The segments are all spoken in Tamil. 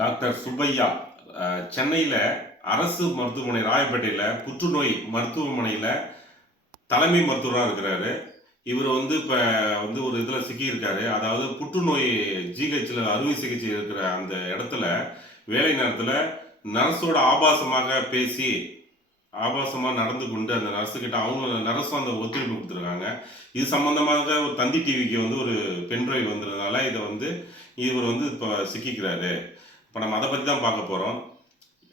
டாக்டர் சுப்பையா சென்னையில் அரசு மருத்துவமனை ராயப்பேட்டையில் புற்றுநோய் மருத்துவமனையில் தலைமை மருத்துவராக இருக்கிறாரு. இவர் வந்து இப்போ வந்து ஒரு இதில் சிக்கியிருக்காரு. அதாவது புற்றுநோய் ஜிஹெச்சில் அறுவை சிகிச்சை இருக்கிற அந்த இடத்துல வேலை நேரத்தில் நர்ஸோட ஆபாசமாக பேசி ஆபாசமாக நடந்து கொண்டு அந்த நர்ஸுக்கிட்ட அவங்க நர்ஸும் அந்த ஒத்துழைப்பு கொடுத்துருக்காங்க. இது சம்மந்தமாக ஒரு தந்தி டிவிக்கு வந்து ஒரு பென்ட்ரைவ் வந்ததுனால இதை வந்து இவர் வந்து இப்போ சிக்கிக்கிறாரு. இப்போ நம்ம அதை பற்றி தான் பார்க்க போகிறோம்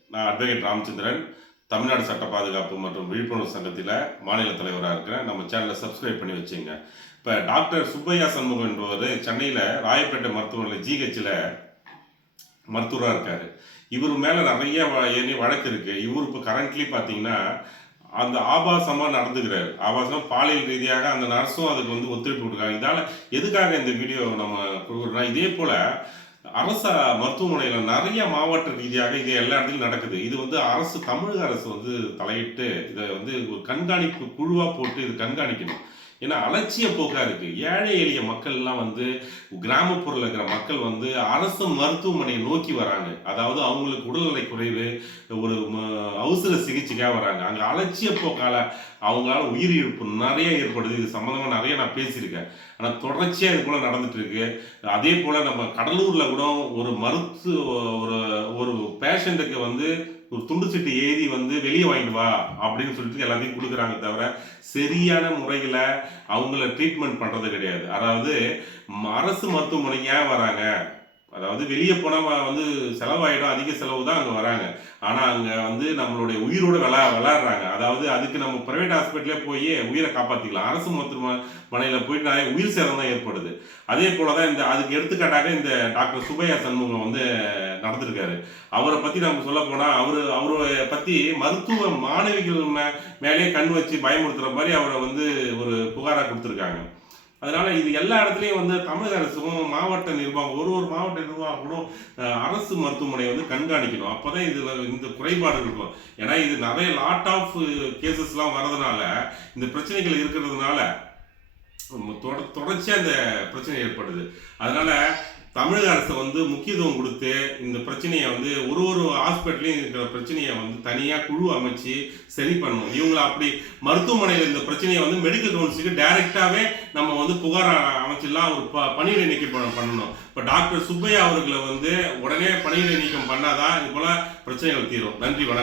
நான் அட்வொகேட் ராமச்சந்திரன் தமிழ்நாடு சட்ட பாதுகாப்பு மற்றும் விழிப்புணர்வு சங்கத்தில் மாநில தலைவராக இருக்கிறேன். நம்ம சேனலை சப்ஸ்கிரைப் பண்ணி வச்சுங்க. இப்போ டாக்டர் சுப்பையா சண்முகம் என்பவர் சென்னையில் ராயப்பேட்டை மருத்துவமனையில் ஜிஹெச்சில் மருத்துவராக இருக்கார். இவர் மேலே நிறைய வ- வழக்கு இருக்குது இவர் இப்போ கரண்ட்லி பார்த்தீங்கன்னா அந்த ஆபாசமாக நடந்துக்கிறார். ஆபாசமாக பாலியல் ரீதியாக அந்த நர்ஸும் அதுக்கு வந்து ஒத்துழைப்பு கொடுக்குறாங்க. இதால் எதுக்காக இந்த வீடியோ நம்ம கொடுக்குறோம்னா இதே போல் அரச மருத்துவமனையில் நிறைய மாவட்ட ரீதியாக இது எல்லா இடத்துலையும் நடக்குது. இது வந்து அரசு தமிழக அரசு வந்து தலையிட்டு இதை வந்து ஒரு கண்காணிப்பு குழுவாக போட்டு இது கண்காணிக்கணும். ஏன்னா அலட்சிய போக்கா இருக்கு. ஏழை எளிய மக்கள்லாம் வந்து கிராமப்புறத்தில் இருக்கிற மக்கள் வந்து அரசு மருத்துவமனையை நோக்கி வராங்க. அதாவது அவங்களுக்கு உடல்நிலை குறைவு ஒரு அவசர சிகிச்சைக்காக வராங்க. அங்கே அலட்சிய போக்கால அவங்களால உயிரிழப்பு நிறைய ஏற்படுது. இது சம்மந்தமாக நிறைய நான் பேசியிருக்கேன். ஆனால் தொடர்ச்சியாக இது போல் நடந்துட்டு இருக்கு அதே போல் நம்ம கடலூரில் கூட ஒரு மருத்துவ ஒரு ஒரு பேஷண்ட்டுக்கு வந்து ஒரு துண்டு சீட்டு ஏறி வந்து வெளியே வாங்கிட்டு வா அப்படின்னு சொல்லிட்டு எல்லாத்தையும் கொடுக்குறாங்க தவிர சரியான முறையில் அவங்கள ட்ரீட்மெண்ட் பண்ணுறது கிடையாது. அதாவது அரசு மருத்துவமனை ஏன் வராங்க. அதாவது வெளியே போனால் வந்து செலவாயிடும். அதிக செலவு தான் அங்கே வராங்க. ஆனால் அங்கே வந்து நம்மளுடைய உயிரோட விளா விளாடுறாங்க. அதாவது அதுக்கு நம்ம ப்ரைவேட் ஹாஸ்பிட்டலே போய் உயிரை காப்பாற்றிக்கலாம் அரசு மருத்துவமனையில் போயிட்டு நிறைய உயிர் சேதம் தான் ஏற்படுது. அதே போல தான் இந்த அதுக்கு எடுத்துக்காட்டாக இந்த டாக்டர் சுபையா சண்முகம் வந்து நடந்திருக்காரு. அவரை பற்றி நம்ம சொல்ல போனால் அவர் அவரை பற்றி மருத்துவ மாணவிகள் மே மேலேயே கண் வச்சு பயமுறுத்துகிற மாதிரி அவரை வந்து ஒரு புகாராக கொடுத்துருக்காங்க. அதனால இது எல்லா இடத்துலையும் வந்து தமிழக அரசும் மாவட்ட நிர்வாகம் ஒரு ஒரு மாவட்ட நிர்வாகங்களும் அரசு மருத்துவமனையை வந்து கண்காணிக்கணும். அப்போதான் இதில் இந்த குறைபாடு இருக்கும். ஏன்னா இது நிறைய லாட் ஆஃப் கேசஸ்லாம் வரதுனால இந்த பிரச்சனைகள் இருக்கிறதுனால தொடர்ச்சியாக தொட- இந்த பிரச்சனை ஏற்படுது. அதனால தமிழக அரசு வந்து முக்கியத்துவம் கொடுத்து இந்த பிரச்சனையை வந்து ஒரு ஒரு ஹாஸ்பிட்டலையும் இருக்கிற பிரச்சனையை வந்து தனியாக குழு அமைச்சு சரி பண்ணணும். இவங்களை அப்படி மருத்துவமனையில் இந்த பிரச்சனையை வந்து மெடிக்கல் கவுன்சிலுக்கு டைரெக்டாகவே நம்ம வந்து புகார் அ- அமைச்சிடலாம் ஒரு ப பணியிடை நீக்கம் பண்ணணும். இப்போ டாக்டர் சுப்பையா அவர்களை வந்து உடனே பணியிடை நீக்கம் பண்ணாதான் இது போல் பிரச்சனைகள் தீரும். நன்றி வணக்கம்.